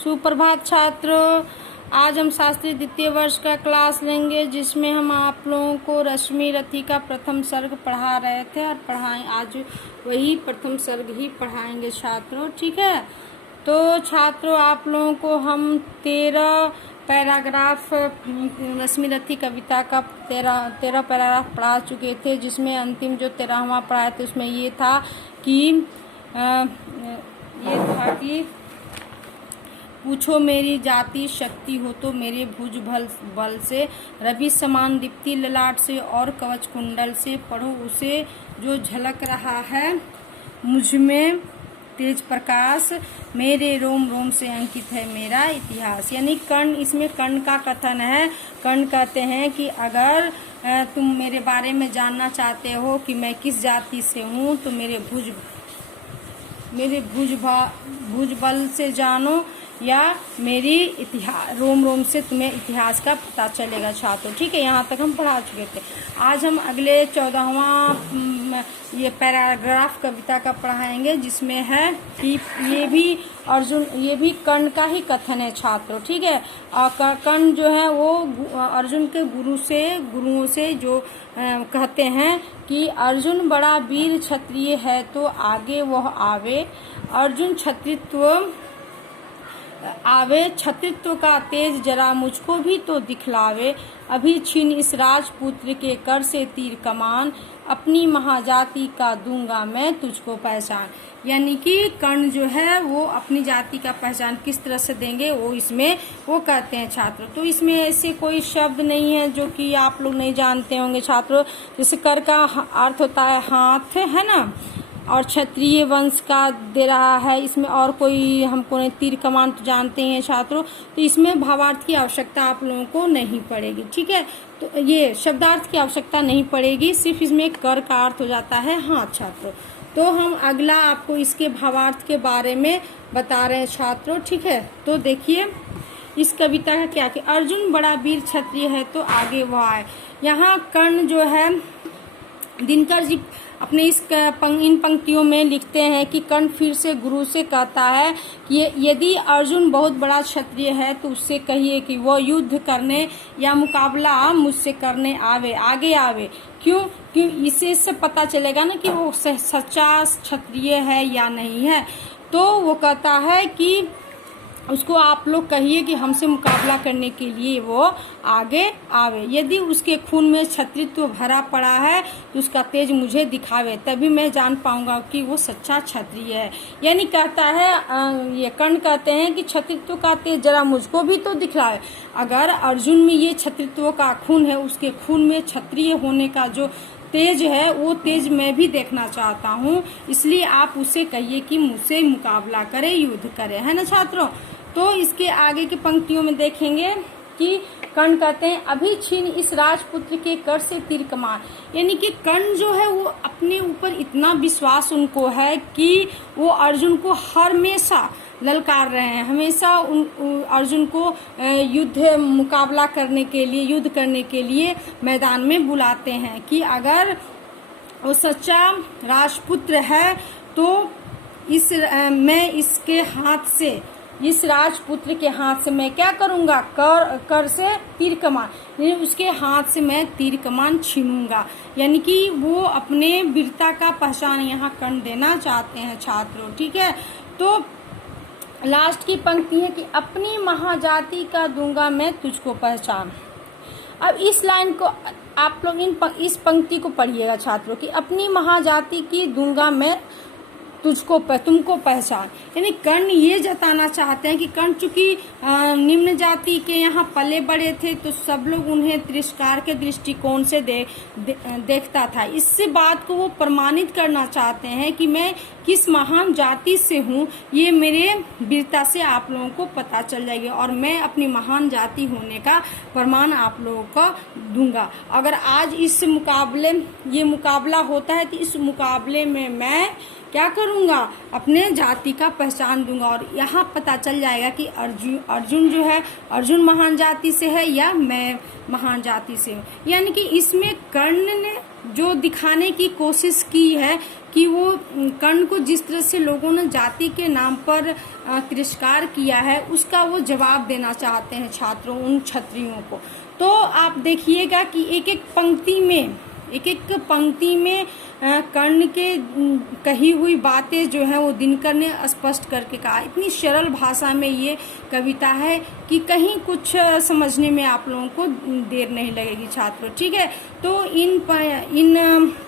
सुप्रभात छात्रों। आज हम शास्त्री द्वितीय वर्ष का क्लास लेंगे जिसमें हम आप लोगों को रश्मि रथी का प्रथम सर्ग पढ़ा रहे थे और आज वही प्रथम सर्ग ही पढ़ाएंगे छात्रों। ठीक है, तो छात्रों आप लोगों को हम 13 पैराग्राफ रश्मि रथी कविता का 13 पैराग्राफ पढ़ा चुके थे, जिसमें अंतिम जो 13वां पढ़ाए थे उसमें ये था कि पूछो मेरी जाति शक्ति हो तो मेरे भुज बल से, रवि समान दीप्ति ललाट से और कवच कुंडल से, पढ़ो उसे जो झलक रहा है मुझ में तेज प्रकाश, मेरे रोम रोम से अंकित है मेरा इतिहास। यानी कर्ण, इसमें कर्ण का कथन है। कर्ण कहते हैं कि अगर तुम मेरे बारे में जानना चाहते हो कि मैं किस जाति से हूँ तो मेरे भुज बल से जानो या मेरी इतिहास रोम रोम से तुम्हें इतिहास का पता चलेगा छात्रों। ठीक है, यहाँ तक हम पढ़ा चुके थे। आज हम अगले 14वां ये पैराग्राफ कविता का पढ़ाएंगे, जिसमें है कि ये भी कर्ण का ही कथन है छात्रों। ठीक है, कर्ण जो है वो अर्जुन के गुरुओं से जो कहते हैं कि अर्जुन बड़ा वीर क्षत्रिय है तो आगे वह आवे, अर्जुन छत्रित्व का तेज जरा मुझको भी तो दिखलावे, अभी छीन इस राजपुत्र के कर से तीर कमान, अपनी महाजाति का दूंगा मैं तुझको पहचान। यानी कि कर्ण जो है वो अपनी जाति का पहचान किस तरह से देंगे वो कहते हैं छात्रों। तो इसमें ऐसे कोई शब्द नहीं है जो कि आप लोग नहीं जानते होंगे छात्रों। जैसे कर का अर्थ होता है हाथ, है ना, और क्षत्रिय वंश का दे रहा है इसमें, और कोई हमको नहीं, तीर कमान तो जानते हैं छात्रों। तो इसमें भावार्थ की आवश्यकता आप लोगों को नहीं पड़ेगी। ठीक है, तो ये शब्दार्थ की आवश्यकता नहीं पड़ेगी, सिर्फ इसमें कर का अर्थ हो जाता है हाथ छात्रों। तो हम अगला आपको इसके भावार्थ के बारे में बता रहे हैं छात्रों। ठीक है, तो देखिए इस कविता का क्या कि अर्जुन बड़ा वीर क्षत्रिय है तो आगे वह आए। यहाँ कर्ण जो है, दिनकर जी अपने इन पंक्तियों में लिखते हैं कि कर्ण फिर से गुरु से कहता है कि यदि अर्जुन बहुत बड़ा क्षत्रिय है तो उससे कहिए कि वो युद्ध करने या मुकाबला मुझसे करने आगे आवे। क्यों? इससे पता चलेगा ना कि वो सच्चा क्षत्रिय है या नहीं है। तो वो कहता है कि उसको आप लोग कहिए कि हमसे मुकाबला करने के लिए वो आगे आवे। यदि उसके खून में क्षत्रित्व भरा पड़ा है तो उसका तेज मुझे दिखावे, तभी मैं जान पाऊंगा कि वो सच्चा क्षत्रिय है। यानी कहता है, ये कर्ण कहते हैं कि क्षत्रित्व का तेज जरा मुझको भी तो दिखलावे। अगर अर्जुन में ये क्षत्रित्व का खून है, उसके खून में क्षत्रिय होने का जो तेज है वो तेज मैं भी देखना चाहता हूँ, इसलिए आप उसे कहिए कि मुझसे मुकाबला करे, युद्ध करे, है ना छात्रों। तो इसके आगे की पंक्तियों में देखेंगे कि कर्ण कहते हैं अभी छीन इस राजपुत्र के कर से तीर कमान। यानी कि कर्ण जो है वो अपने ऊपर इतना विश्वास उनको है कि वो अर्जुन को हमेशा ललकार रहे हैं, हमेशा अर्जुन को मुकाबला करने के लिए, युद्ध करने के लिए मैदान में बुलाते हैं कि अगर वो सच्चा राजपुत्र है तो मैं इसके हाथ से, इस राजपुत्र के हाथ से मैं क्या करूंगा, कर से तीर कमान, यानी उसके हाथ से मैं तीर कमान छीनूंगा। यानी कि वो अपने वीरता का पहचान यहाँ कर्ण देना चाहते हैं छात्रों। ठीक है, तो लास्ट की पंक्ति है कि अपनी महाजाति का दूंगा मैं तुझको पहचान। अब इस लाइन को आप लोग इस पंक्ति को पढ़िएगा छात्रों कि अपनी महाजाति की दूंगा मैं तुमको पहचान। यानी कर्ण ये जताना चाहते हैं कि कर्ण चूंकि निम्न जाति के यहाँ पले बड़े थे तो सब लोग उन्हें तिरस्कार के दृष्टिकोण से देखता था। इससे बात को वो प्रमाणित करना चाहते हैं कि मैं किस महान जाति से हूँ, ये मेरे वीरता से आप लोगों को पता चल जाएगी और मैं अपनी महान जाति होने का प्रमाण आप लोगों को दूंगा। अगर आज ये मुकाबला होता है तो इस मुकाबले में मैं क्या करूंगा, अपने जाति का पहचान दूंगा और यहाँ पता चल जाएगा कि अर्जुन जो है, अर्जुन महान जाति से है या मैं महान जाति से हूँ। यानी कि इसमें कर्ण ने जो दिखाने की कोशिश की है कि वो कर्ण को जिस तरह से लोगों ने जाति के नाम पर तिरस्कार किया है, उसका वो जवाब देना चाहते हैं छात्रों, उन क्षत्रियों को। तो आप देखिएगा कि एक एक पंक्ति में कर्ण के कही हुई बातें जो है वो दिनकर ने स्पष्ट करके कहा। इतनी सरल भाषा में ये कविता है कि कहीं कुछ समझने में आप लोगों को देर नहीं लगेगी छात्रों, ठीक है। तो इन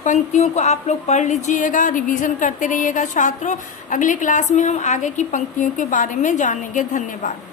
पंक्तियों को आप लोग पढ़ लीजिएगा, रिवीजन करते रहिएगा छात्रों। अगले क्लास में हम आगे की पंक्तियों के बारे में जानेंगे। धन्यवाद।